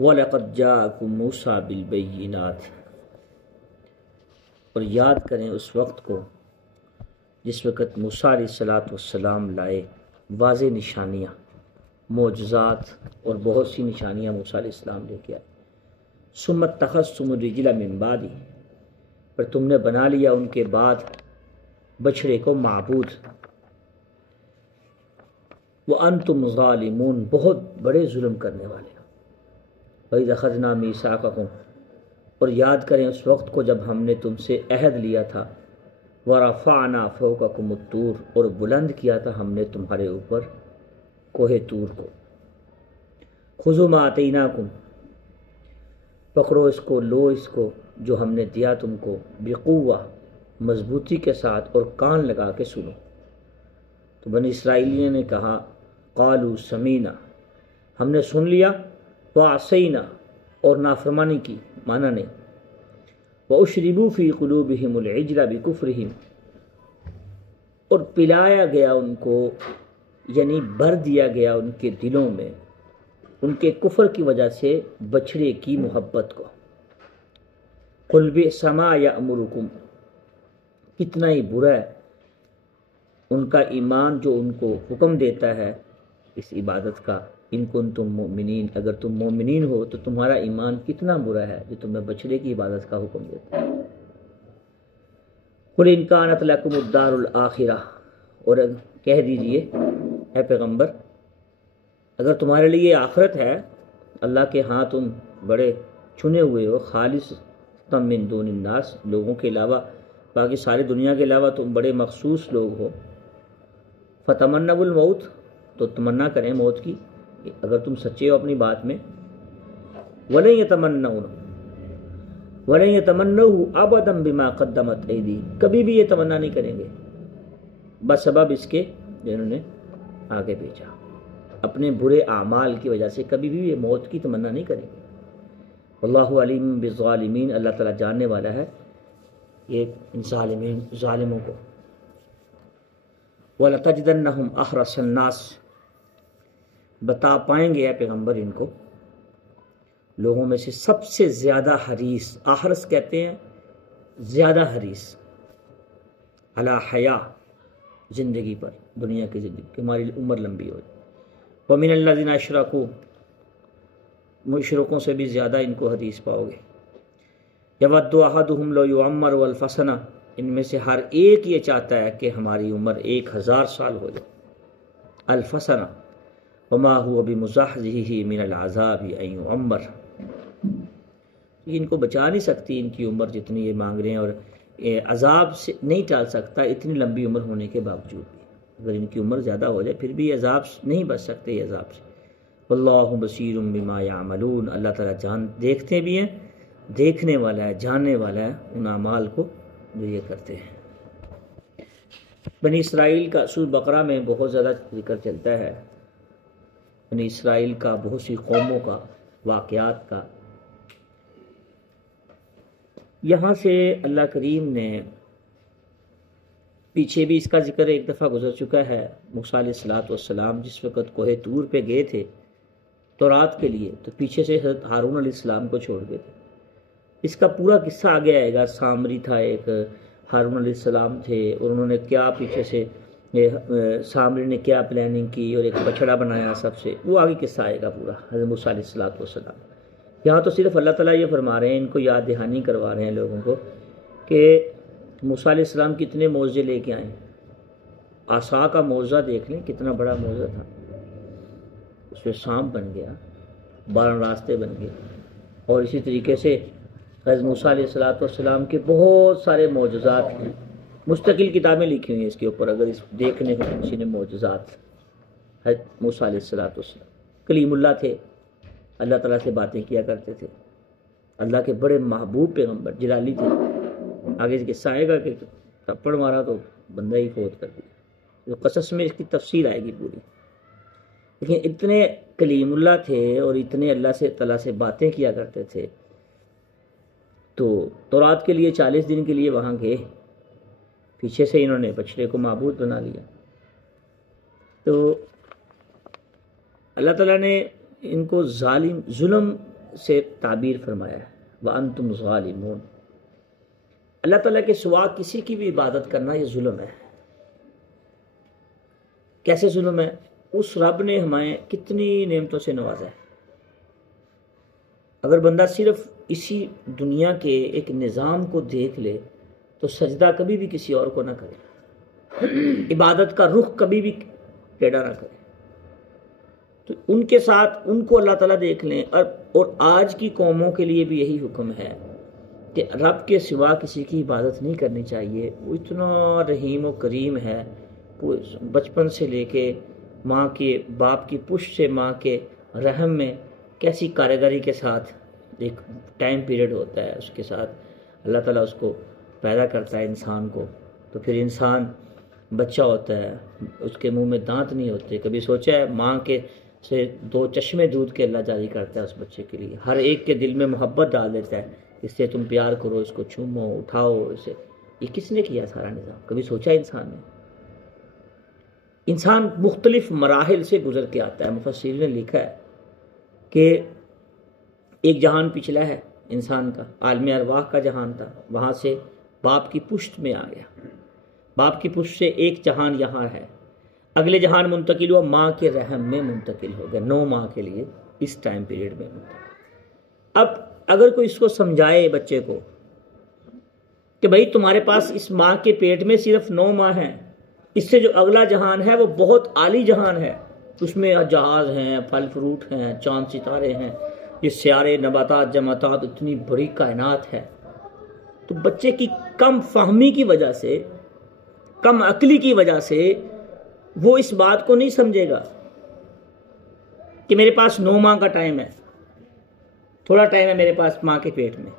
وَلَقَدْ جَاءَكُم مُوسَىٰ بِالْبَيِّنَاتِ، اور یاد کریں اس وقت کو جس وقت موسیٰ علیہ السلام لائے واضح نشانیاں، معجزات اور بہت سی نشانیاں موسیٰ علیہ السلام لے کے آئے۔ ثُمَّ اتَّخَذْتُمُ الْعِجْلَ مِن بَعْدِهِ، پر تم نے بنا لیا ان کے بعد بچڑے کو معبود۔ وَأَنْتُمْ ظَالِمُونَ، بہت بڑے ظلم کرنے والے۔ وَإِذْ أَخَذْنَا مِيثَاقَكُمْ، اور یاد کریں اس وقت کو جب ہم نے تم سے عہد لیا تھا۔ وَرَفَعْنَا فَوْقَكُمُ الطُّورَ، اور بلند کیا تھا ہم نے تمہارے اوپر کوہ طور کو۔ خُذُوا مَا آتَيْنَاكُمْ، پکڑو اس کو، لو اس کو جو ہم نے دیا تم کو، بِقُوَّةٍ، مضبوطی کے ساتھ، اور کان لگا کے سنو۔ تو بنی اسرائیلیوں نے کہا قالوا سمینا، ہم نے سن لیا، وعصینا، اور نافرمانی کی، مانا نہیں۔ وَأُشْرِبُوا فِي قُلُوبِهِمُ الْعِجْلَ بِكُفْرِهِمْ، اور پلایا گیا ان کو، یعنی بھر دیا گیا ان کے دلوں میں ان کے کفر کی وجہ سے بچڑے کی محبت کو۔ قُلْ بِئْسَ مَا يَأْمُرُكُمْ، کتنا ہی برا ہے ان کا ایمان جو ان کو حکم دیتا ہے اس عبادت کا۔ ان کنتم مؤمنین، اگر تم مومنین ہو تو تمہارا ایمان کتنا برا ہے جو تمہیں بچڑے کی عبادت کا حکم دیتا ہے۔ قُلْ إِنْ كَانَتْ لَكُمُ الدَّارُ الْآخِرَةُ، اور کہہ دیجئے اے پیغمبر، اگر تمہارے لیے آخرت ہے، اللہ کے ہاں تم بڑے چنے ہوئے ہو، خالص من دون الناس، لوگوں کے علاوہ، باقی ساری دنیا کے علاوہ تم بڑے مخصوص لوگ ہو، فتمنوا الموت، تو تمنا کریں موت کی اگر تم سچے ہو اپنی بات میں۔ وَلَن يَتَمَنَّوْهُ أَبَدًا بِمَا قَدَّمَتْ أَيْدِيهِمْ، کبھی بھی یہ تمنا نہیں کریں گے بسبب اس کے جنہوں نے آگے بھیجا، اپنے برے اعمال کی وجہ سے کبھی بھی یہ موت کی تمنا نہیں کریں گے۔ واللہ علیم بالظالمین، اللہ تعالیٰ جاننے والا ہے یہ ظالموں کو۔ وَلَتَجِدَنَّهُمْ أَحْرَصَ النَّاسِ، بتا پائیں گے اے پیغمبر ان کو لوگوں میں سے سب سے زیادہ حریص، احرص کہتے ہیں زیادہ حریص، علی حیا، زندگی پر، دنیا کی زندگی کہ ہماری عمر لمبی ہو۔ وَمِنَ الَّذِينَ أَشْرَكُوا، مشرکوں سے بھی زیادہ ان کو حدیث پاؤ گے۔ یود احدہم لو یعمر الف سنہ، ان میں سے ہر ایک یہ چاہتا ہے کہ ہماری عمر 1000 سال ہو جائے، الف سنہ، وما هو بمزحزحہ من العذاب ان یعمر، ان کو بچا نہیں سکتی ان کی عمر جتنی یہ مانگ رہے ہیں، اور عذاب سے نہیں ٹال سکتا اتنی لمبی عمر ہونے کے باوجود بھی، اگر ان کی عمر زیادہ ہو جائے پھر بھی عذاب نہیں بچ سکتے یہ عذاب سے۔ واللہ بصیر بما یعملون، اللہ تعالیٰ دیکھتے بھی ہیں، دیکھنے والا ہے، جاننے والا ہے ان اعمال کو جو یہ کرتے ہیں۔ بنی اسرائیل کا سورۃ بقرہ میں بہت زیادہ ذکر چلتا ہے، بنی اسرائیل کا، بہت سی قوموں کا، واقعات کا۔ یہاں سے اللہ کریم نے، پیچھے بھی اس کا ذکر ایک دفعہ گزر چکا ہے، موسیٰ علیہ السلام جس وقت کوہ طور پہ گئے تھے تورات کے لیے، تو پیچھے سے حضرت ہارون علیہ السلام کو چھوڑ گئے تھے۔ اس کا پورا قصہ آگے آئے گا، سامری تھا ایک، ہارون علیہ السلام تھے، اور انہوں نے کیا پیچھے سے سامری نے کیا پلاننگ کی اور ایک بچڑا بنایا سب سے، وہ آگے قصہ آئے گا پورا حضرت موسیٰ علیہ السلام۔ یہاں تو صرف اللہ تعالیٰ یہ فرما رہے ہیں، ان کو یاد دہانی کروا رہے ہیں لوگوں کو کہ موسیٰ علیہ السلام کتنے معجزے لے کے آئے ہیں۔ عصا کا معجزہ دیکھ لیں، کتنا بڑا معجزہ تھا، اس پہ سانپ بن گیا، 12 راستے بن گئے، اور اسی طریقے سے حضرت موسیٰ علیہ السلام کے بہت سارے معجزات ہیں، مستقل کتابیں لکھی ہوئی ہیں اس کے اوپر، اگر اس دیکھنے کو کسی نے معجزات۔ حضرت موسیٰ علیہ السلام کلیم اللہ تھے، اللہ تعالیٰ سے باتیں کیا کرتے تھے، اللہ کے بڑے محبوب پیغمبر، جلالی تھے۔ آگے اس قصہ آئے گا کہ تھپڑ مارا تو بندہ ہی فوت کر دیا، تو قصص میں اس کی تفصیل آئے گی پوری۔ لیکن اتنے کلیم اللہ تھے اور اتنے اللہ سے تعالیٰ سے باتیں کیا کرتے تھے، تو تورات کے لیے 40 دن کے لیے وہاں گئے، پیچھے سے انہوں نے بچڑے کو معبود بنا لیا۔ تو اللہ تعالیٰ نے ان کو ظلم سے تعبیر فرمایا ہے وَأَنْتُمْ ظَالِمُونَ۔ اللہ تعالیٰ کے سوا کسی کی بھی عبادت کرنا یہ ظلم ہے۔ کیسے ظلم ہے؟ اس رب نے ہمیں کتنی نعمتوں سے نوازا ہے۔ اگر بندہ صرف اسی دنیا کے ایک نظام کو دیکھ لے تو سجدہ کبھی بھی کسی اور کو نہ کرے، عبادت کا رخ کبھی بھی ٹیڑھا نہ کرے۔ تو ان کے ساتھ ان کو اللہ تعالیٰ دیکھ لیں، اور آج کی قوموں کے لیے بھی یہی حکم ہے کہ رب کے سوا کسی کی عبادت نہیں کرنی چاہیے۔ وہ اتنا رحیم و کریم ہے، بچپن سے لے کے ماں کے باپ کی پشت سے ماں کے رحم میں کیسی کارگری کے ساتھ ایک ٹائم پیریڈ ہوتا ہے، اس کے ساتھ اللہ تعالیٰ اس کو پیدا کرتا ہے انسان کو۔ تو پھر انسان بچہ ہوتا ہے، اس کے منہ میں دانت نہیں ہوتے۔ کبھی سوچا ہے ماں کے سے 2 چشمے دودھ کے اللہ جاری کرتا ہے اس بچے کے لیے، ہر ایک کے دل میں محبت ڈال دیتا ہے، اس سے تم پیار کرو، اس کو چومو، اٹھاؤ اسے۔ یہ کس نے کیا سارا نظام؟ کبھی سوچا انسان نے؟ انسان مختلف مراحل سے گزر کے آتا ہے۔ مفسرین نے لکھا ہے کہ ایک جہان پچھلا ہے انسان کا، عالم ارواح کا جہان تھا، وہاں سے باپ کی پشت میں آ گیا، باپ کی پشت سے ایک جہان یہاں ہے، اگلے جہان منتقل ہوا، ماں کے رحم میں منتقل ہو گیا 9 ماہ کے لیے، اس ٹائم پیریڈ میں منتقل۔ اب اگر کوئی اس کو سمجھائے بچے کو کہ بھائی تمہارے پاس اس ماں کے پیٹ میں صرف 9 ماہ ہیں، اس سے جو اگلا جہان ہے وہ بہت عالی جہان ہے، اس میں جہاز ہیں، پھل فروٹ ہیں، چاند ستارے ہیں، یہ سیارے، نباتات، جماعتات، اتنی بڑی کائنات ہے۔ تو بچے کی کم فہمی کی وجہ سے، کم عقلی کی وجہ سے وہ اس بات کو نہیں سمجھے گا کہ میرے پاس 9 ماہ کا ٹائم ہے، تھوڑا ٹائم ہے میرے پاس ماں کے پیٹ میں،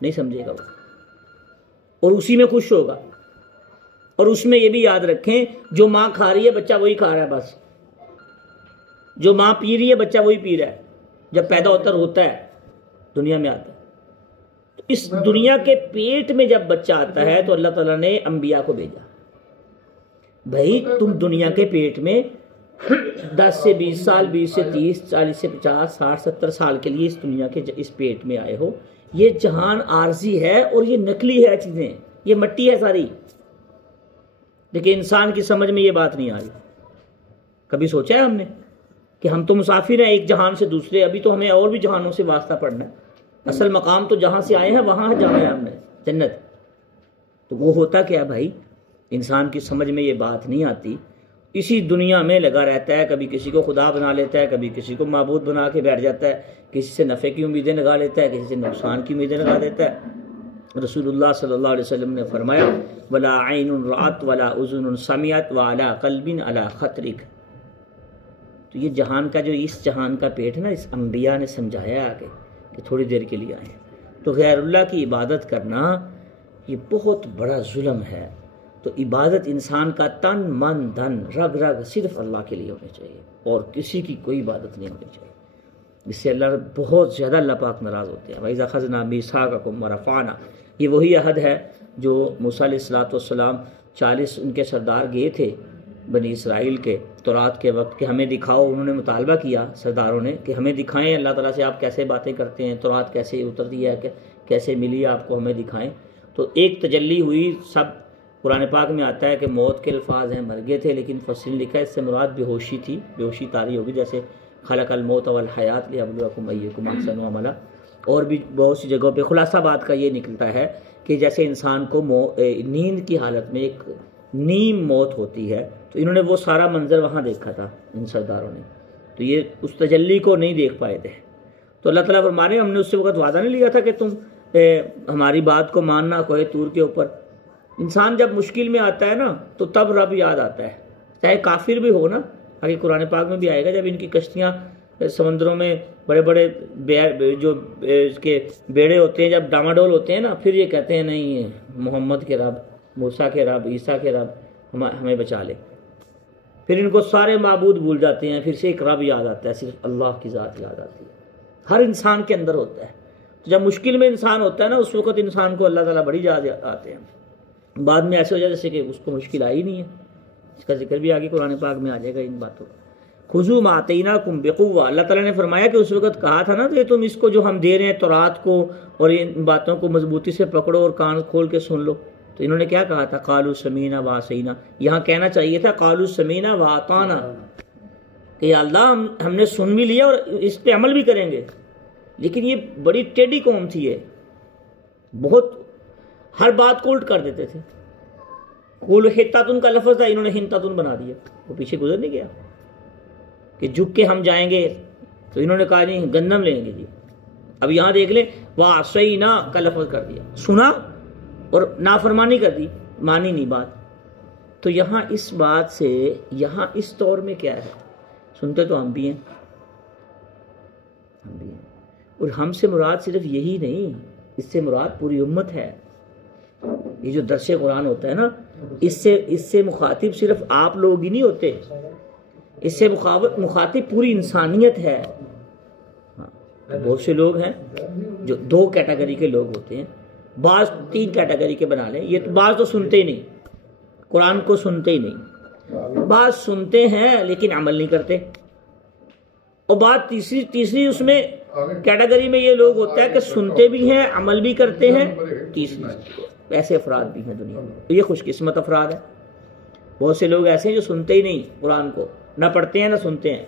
نہیں سمجھے گا وہ، اور اسی میں خوش ہوگا۔ اور اس میں یہ بھی یاد رکھیں، جو ماں کھا رہی ہے بچہ وہی کھا رہا ہے، بس جو ماں پی رہی ہے بچہ وہی پی رہا ہے۔ جب پیدا ہوتا روتا ہے، دنیا میں آتا ہے، تو اس دنیا کے پیٹ میں جب بچہ آتا ہے تو اللہ تعالیٰ نے انبیاء کو بھیجا، بھائی تم دنیا کے پیٹ میں 10 سے 20 سال، 20 سے 30، 40 سے 50، 60، 70 سال کے لیے اس دنیا کے اس پیٹ میں آئے ہو۔ یہ جہان عارضی ہے اور یہ نقلی ہے، چیزیں یہ مٹی ہے ساری، لیکن انسان کی سمجھ میں یہ بات نہیں آ رہی۔ کبھی سوچا ہے ہم نے کہ ہم تو مسافر ہیں ایک جہان سے دوسرے، ابھی تو ہمیں اور بھی جہانوں سے واسطہ پڑنا ہے، اصل مقام تو جہاں سے آئے ہیں وہاں جانا ہے ہم نے، جنت۔ تو وہ ہوتا کیا بھائی؟ انسان کی سمجھ میں یہ بات نہیں آتی، اسی دنیا میں لگا رہتا ہے، کبھی کسی کو خدا بنا لیتا ہے، کبھی کسی کو معبود بنا کے بیٹھ جاتا ہے، کسی سے نفع کی امیدیں لگا لیتا ہے، کسی سے نقصان کی امیدیں لگا دیتا ہے۔ رسول اللہ صلی اللہ علیہ وسلم نے فرمایا وَلَا عَيْنٌ رَأَتْ وَلَا أُذُنٌ سَمِعَتْ وَعَلَىٰ قَلْبٍ عَلَىٰ خَطْرِكَ۔ تو یہ جہان کا جو اس جہان کا پیٹ نا، اس انبیاء نے سمجھایا آگے کہ تھوڑی دیر کے لیے آئے۔ تو غیر اللہ کی عبادت کرنا یہ بہت بڑا ظلم ہے۔ تو عبادت انسان کا تن من دھن رگ رگ صرف اللہ کے لیے ہونی چاہیے، اور کسی کی کوئی عبادت نہیں ہونی چاہیے، جس سے اللہ بہت زیادہ اللہ پاک ناراض ہوتے ہیں۔ وَإِذَا أَخَذْنَا مِيثَاقَكُمْ وَرَفَعْنَا، یہ وہی عہد ہے جو موسیٰ علیہ السلام 40 ان کے سردار گئے تھے بنی اسرائیل کے تورات کے وقت کہ ہمیں دکھاؤ، انہوں نے مطالبہ کیا سرداروں نے کہ ہمیں دکھائیں اللہ تعالیٰ سے آپ کیسے باتیں کرتے ہیں، تورات کیسے اترتی ہے، کیسے ملی آپ کو، ہمیں دکھائیں۔ تو ایک تجلی ہوئی، سب قرآن پاک میں آتا ہے کہ موت کے الفاظ ہیں، مر گئے تھے، لیکن مفسرین لکھا ہے اس سے مراد بے ہوشی تھی، بے ہوشی طاری ہوگی، جیسے خلق الموت والحیات لیبلوکم ایکم احسن عملا۔ اور بھی بہت سی جگہوں پہ خلاصہ بات کا یہ نکلتا ہے کہ جیسے انسان کو نیند کی حالت میں ایک نیم موت ہوتی ہے، تو انہوں نے وہ سارا منظر وہاں دیکھا تھا ان سرداروں نے، تو یہ اس تجلی کو نہیں دیکھ پائے تھے۔ تو اللہ تعالیٰ فرما رہے ہیں ہم نے اس سے وقت وعدہ نہیں لیا تھا کہ تم ہماری بات کو ماننا کوہ طور کے اوپر۔ انسان جب مشکل میں آتا ہے نا تو تب رب یاد آتا ہے، چاہے کافر بھی ہو نا، آگے قرآن پاک میں بھی آئے گا، جب ان کی کشتیاں سمندروں میں بڑے بڑے جو اس کے بیڑے ہوتے ہیں جب ڈاماڈول ہوتے ہیں نا، پھر یہ کہتے ہیں نہیں محمد کے رب، موسیٰ کے رب، عیسیٰ کے رب ہمیں بچا لے، پھر ان کو سارے معبود بھول جاتے ہیں، پھر سے ایک رب یاد آتا ہے، صرف اللہ کی ذات یاد آتی ہے، ہر انسان کے اندر ہوتا ہے۔ جب مشکل میں انسان ہوتا ہے نا، اس وقت انسان کو اللہ تعالیٰ بڑی یاد آتے ہیں، بعد میں ایسے ہو جائے جیسے کہ اس کو مشکل آئی نہیں ہے۔ اس کا ذکر بھی آگے قرآن پاک میں آ جائے گا ان باتوں کا۔ خذوا ما آتیناکم بقوہ، اللہ تعالیٰ نے فرمایا کہ اس وقت کہا تھا نا کہ تم اس کو جو ہم دے رہے ہیں تورات کو اور ان باتوں کو مضبوطی سے پکڑو اور کان کھول کے سن لو، تو انہوں نے کیا کہا تھا؟ قالوا سمیعنا وعصینا، یہاں کہنا چاہیے تھا قالوا سمیعنا واطعنا، کہ یا اللہ ہم نے سن بھی لیا اور اس پہ عمل بھی کریں گے. لیکن یہ بڑی ٹیڑھی قوم تھی، یہ بہت ہر بات کو الٹ کر دیتے تھے. قولوا حطۃ کا لفظ تھا، انہوں نے ہنتۃ بنا دیا، وہ پیچھے گزر نہیں گیا کہ جھک کے ہم جائیں گے، تو انہوں نے کہا نہیں گندم لیں گے جی. اب یہاں دیکھ لیں وعصینا کا لفظ کر دیا، سنا اور نافرمانی کر دی، مانی نہیں بات. تو یہاں اس بات سے یہاں اس طور میں کیا ہے، سنتے تو ہم بھی ہیں، اور ہم سے مراد صرف یہی نہیں، اس سے مراد پوری امت ہے. یہ جو درس قرآن ہوتا ہے نا، اس سے مخاطب صرف آپ لوگ ہی نہیں ہوتے، اس سے مخاطب پوری انسانیت ہے. بہت سے لوگ ہیں جو 2 کیٹیگری کے لوگ ہوتے ہیں، بعض 3 کیٹیگری کے بنا لیں. یہ تو بعض تو سنتے ہی نہیں، قرآن کو سنتے ہی نہیں، بعض سنتے ہیں لیکن عمل نہیں کرتے، اور بعض تیسری اس میں کیٹیگری میں یہ لوگ ہوتا ہے کہ سنتے بھی ہیں عمل بھی کرتے ہیں. تیسری ایسے افراد بھی ہیں دنیا میں، تو یہ خوش قسمت افراد ہیں. بہت سے لوگ ایسے ہیں جو سنتے ہی نہیں قرآن کو، نہ پڑھتے ہیں نہ سنتے ہیں،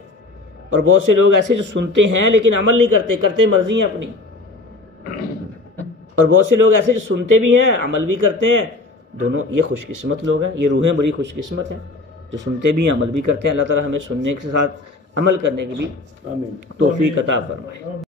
اور بہت سے لوگ ایسے جو سنتے ہیں لیکن عمل نہیں کرتے مرضی ہیں اپنی، اور بہت سے لوگ ایسے جو سنتے بھی ہیں عمل بھی کرتے ہیں. دونوں یہ خوش قسمت لوگ ہیں، یہ روحیں بڑی خوش قسمت ہیں جو سنتے بھی ہیں عمل بھی کرتے ہیں. اللہ تعالیٰ ہمیں سننے کے ساتھ عمل کرنے کی بھی توفیق عطا فرمائے.